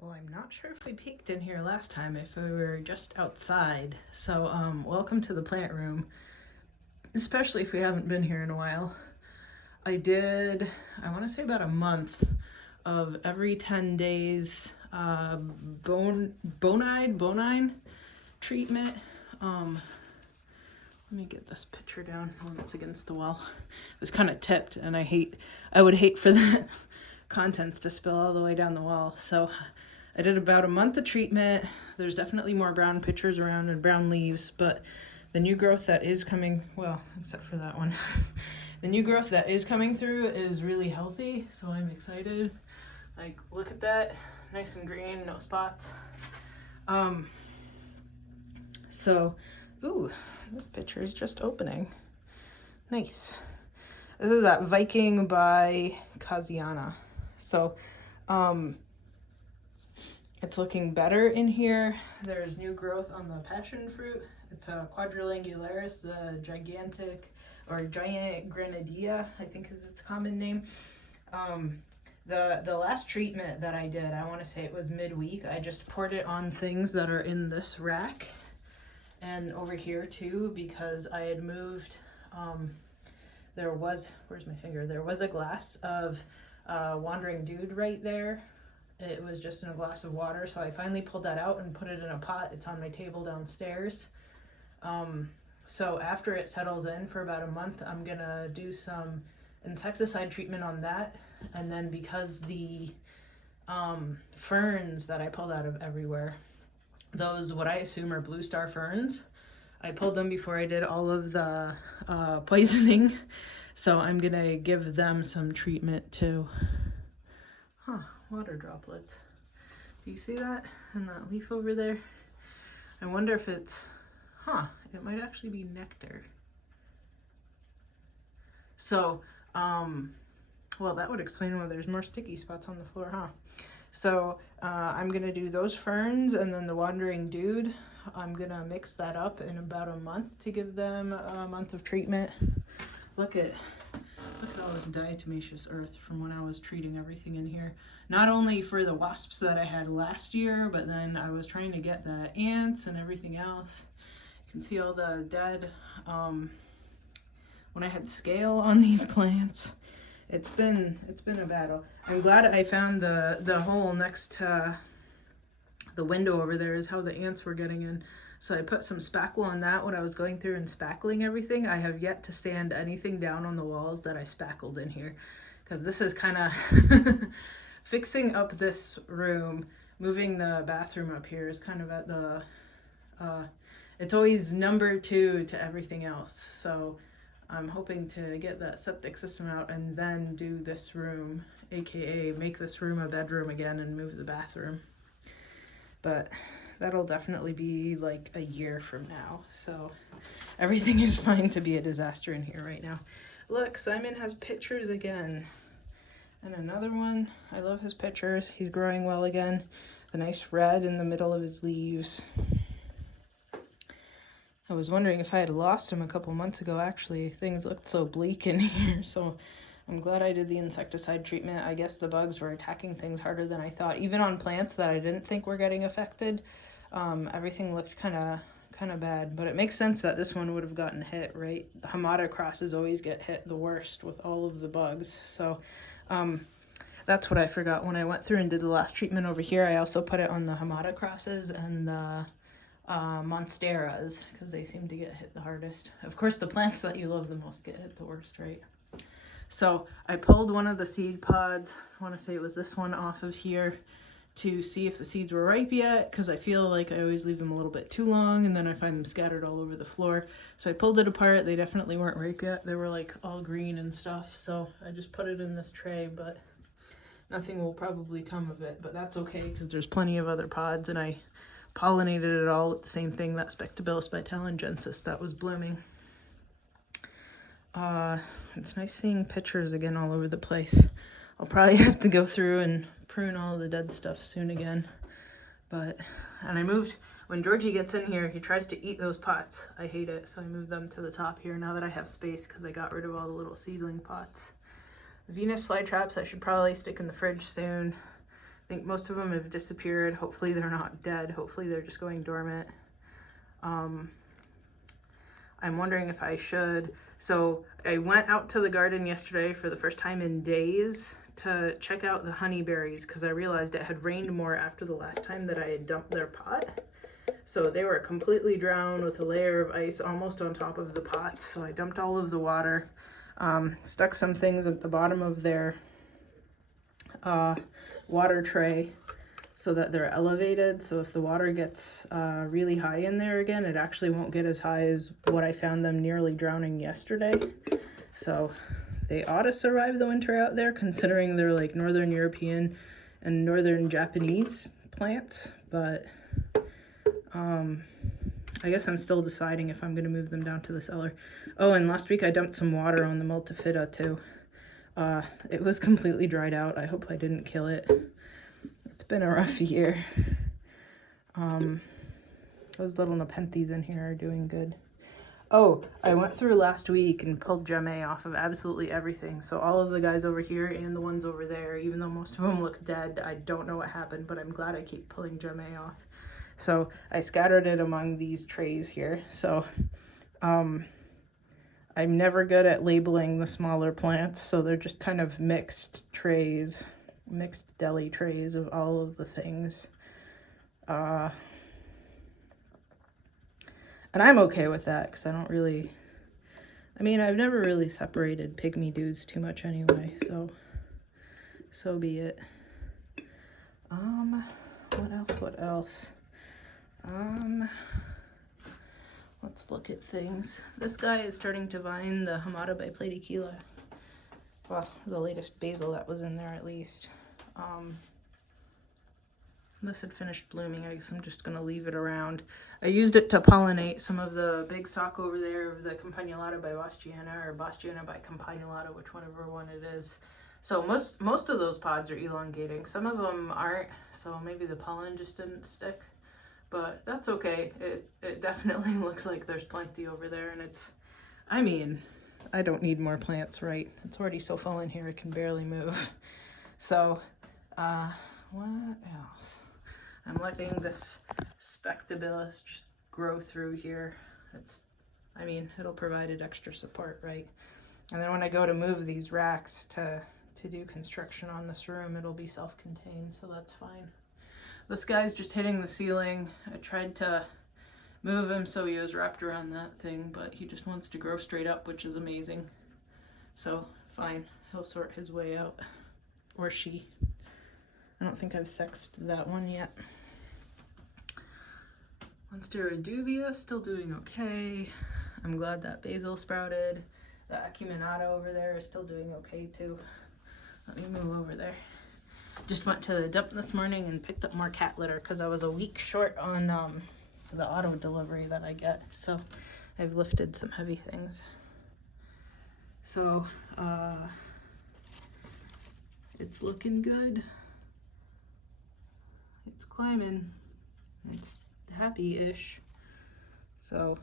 Well, I'm not sure if we peeked in here last time, if we were just outside. So, welcome to the plant room, especially if we haven't been here in a while. I want to say about a month of every 10 days bonine treatment. Let me get this picture down when it's against the wall. It was kind of tipped, and I would hate for the contents to spill all the way down the wall. So I did about a month of treatment. There's definitely more brown pitchers around and brown leaves, but the new growth that is coming, well, except for that one, the new growth that is coming through is really healthy, so I'm excited. Like, look at that, nice and green, no spots. Ooh, this picture is just opening. Nice. This is that Viking by Kaziana. So, it's looking better in here. There's new growth on the passion fruit. It's a quadriangularis, the gigantic grenadilla, I think is its common name. The last treatment that I did, I want to say it was midweek. I just poured it on things that are in this rack and over here too, because I had moved. Where's my finger? There was a glass of Wandering Dude right there. It was just in a glass of water, so I finally pulled that out and put it in a pot. It's on my table downstairs. So after it settles in for about a month, I'm gonna do some insecticide treatment on that. And then because the ferns that I pulled out of everywhere, those what I assume are blue star ferns, I pulled them before I did all of the poisoning. So I'm gonna give them some treatment too. Water droplets. Do you see that? And that leaf over there? I wonder if it's, it might actually be nectar. So, well, that would explain why there's more sticky spots on the floor, So, I'm gonna do those ferns and then the Wandering Dude. I'm gonna mix that up in about a month to give them a month of treatment. Look at all this diatomaceous earth from when I was treating everything in here. Not only for the wasps that I had last year, but then I was trying to get the ants and everything else. You can see all the dead, when I had scale on these plants. It's been a battle. I'm glad I found the hole next to the window over there is how the ants were getting in. So I put some spackle on that when I was going through and spackling everything. I have yet to sand anything down on the walls that I spackled in here, because this is kind of fixing up this room. Moving the bathroom up here is kind of at the, it's always number 2 to everything else. So I'm hoping to get that septic system out and then do this room, aka make this room a bedroom again and move the bathroom. But that'll definitely be like a year from now. So everything is fine to be a disaster in here right now. Look, Simon has pictures again. And another one. I love his pictures. He's growing well again. The nice red in the middle of his leaves. I was wondering if I had lost him a couple months ago. Actually, things looked so bleak in here. So I'm glad I did the insecticide treatment. I guess the bugs were attacking things harder than I thought. Even on plants that I didn't think were getting affected, everything looked kind of bad. But it makes sense that this one would have gotten hit, right? The Hamada crosses always get hit the worst with all of the bugs. So that's what I forgot when I went through and did the last treatment over here. I also put it on the Hamada crosses and the monsteras, because they seem to get hit the hardest. Of course, the plants that you love the most get hit the worst, right? So I pulled one of the seed pods, I want to say it was this one, off of here to see if the seeds were ripe yet, because I feel like I always leave them a little bit too long and then I find them scattered all over the floor. So I pulled it apart. They definitely weren't ripe yet. They were like all green and stuff. So I just put it in this tray, but nothing will probably come of it. But that's okay, because there's plenty of other pods, and I pollinated it all with the same thing, that Spectabilis vitellengensis that was blooming. It's nice seeing pictures again all over the place. I'll probably have to go through and prune all the dead stuff soon again. And I moved, when Georgie gets in here, he tries to eat those pots. I hate it, so I moved them to the top here now that I have space, because I got rid of all the little seedling pots. Venus flytraps I should probably stick in the fridge soon. think most of them have disappeared. Hopefully they're not dead. Hopefully they're just going dormant. I'm wondering if I should. So I went out to the garden yesterday for the first time in days to check out the honeyberries because I realized it had rained more after the last time that I had dumped their pot. So they were completely drowned with a layer of ice almost on top of the pots. So I dumped all of the water, stuck some things at the bottom of their water tray so that they're elevated. So if the water gets really high in there again, it actually won't get as high as what I found them nearly drowning yesterday. So they ought to survive the winter out there, considering they're like Northern European and Northern Japanese plants. But I guess I'm still deciding if I'm going to move them down to the cellar. Oh, and last week I dumped some water on the multifida too. It was completely dried out. I hope I didn't kill it. It's been a rough year. Those little nepenthes in here are doing good. Oh, I went through last week and pulled Jemme off of absolutely everything. So all of the guys over here and the ones over there, even though most of them look dead, I don't know what happened, but I'm glad I keep pulling Jemme off. So I scattered it among these trays here. So I'm never good at labeling the smaller plants, so they're just kind of mixed trays, mixed deli trays of all of the things. And I'm okay with that because I don't really, I mean, I've never really separated pygmy dudes too much anyway, so be it. What else? Let's look at things. This guy is starting to vine the Hamada by Platyquila. Well, the latest basil that was in there at least. This had finished blooming. I guess I'm just gonna leave it around. I used it to pollinate some of the big stock over there of the Campanulata by Bastiana or Bastiana by Campanulata, whichever one it is. So most of those pods are elongating. Some of them aren't, so maybe the pollen just didn't stick. But that's okay. It definitely looks like there's plenty over there, and it's, I mean, I don't need more plants, right? It's already so full in here, it can barely move. So, what else? I'm letting this Spectabilis just grow through here. I mean, it'll provide it extra support, right? And then when I go to move these racks to do construction on this room, it'll be self-contained, so that's fine. This guy's just hitting the ceiling. I tried to move him so he was wrapped around that thing, but he just wants to grow straight up, which is amazing. So, fine. He'll sort his way out. Or she. I don't think I've sexed that one yet. Monstera dubia, still doing okay. I'm glad that basil sprouted. The acuminata over there is still doing okay too. Let me move over there. Just went to the dump this morning and picked up more cat litter because I was a week short on the auto delivery that I get. So I've lifted some heavy things. So it's looking good. It's climbing. It's happy-ish. So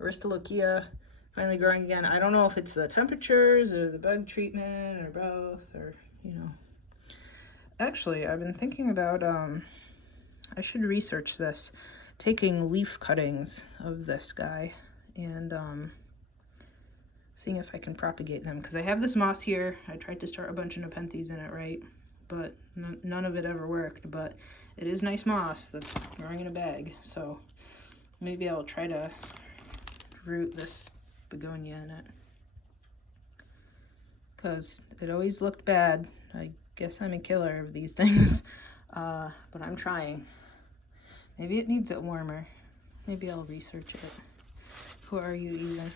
Aristolochia finally growing again. I don't know if it's the temperatures or the bug treatment or both, or you know. Actually, I've been thinking about I should research this, taking leaf cuttings of this guy and seeing if I can propagate them, because I have this moss here. I tried to start a bunch of nepenthes in it, right? But none of it ever worked. But it is nice moss that's growing in a bag, so maybe I'll try to root this begonia in it, because it always looked bad. I guess I'm a killer of these things, but I'm trying. Maybe it needs it warmer. Maybe I'll research it. Who are you even?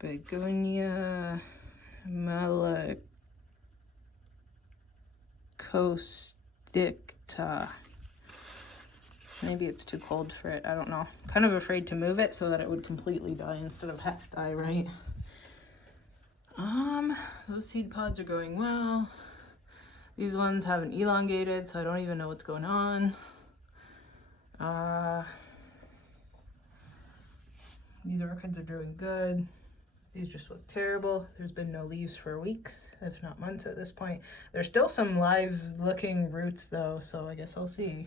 Begonia malacosticta. Maybe it's too cold for it. I don't know. Kind of afraid to move it so that it would completely die instead of half die, right? Those seed pods are going well. These ones haven't elongated, so I don't even know what's going on. These orchids are doing good. These just look terrible. There's been no leaves for weeks, if not months at this point. There's still some live looking roots though, so I guess I'll see.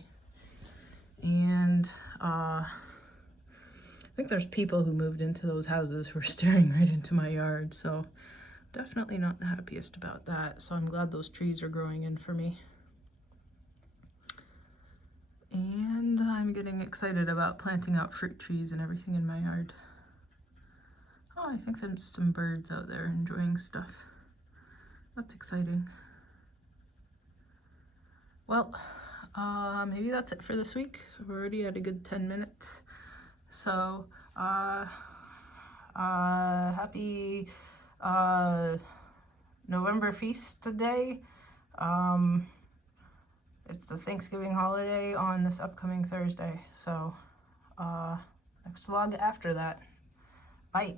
And I think there's people who moved into those houses who are staring right into my yard, so definitely not the happiest about that. So I'm glad those trees are growing in for me. And I'm getting excited about planting out fruit trees and everything in my yard. Oh, I think there's some birds out there enjoying stuff. That's exciting. Well, maybe that's it for this week. We're already at a good 10 minutes. So, happy November feast today. It's the Thanksgiving holiday on this upcoming Thursday. So, next vlog after that. Bye.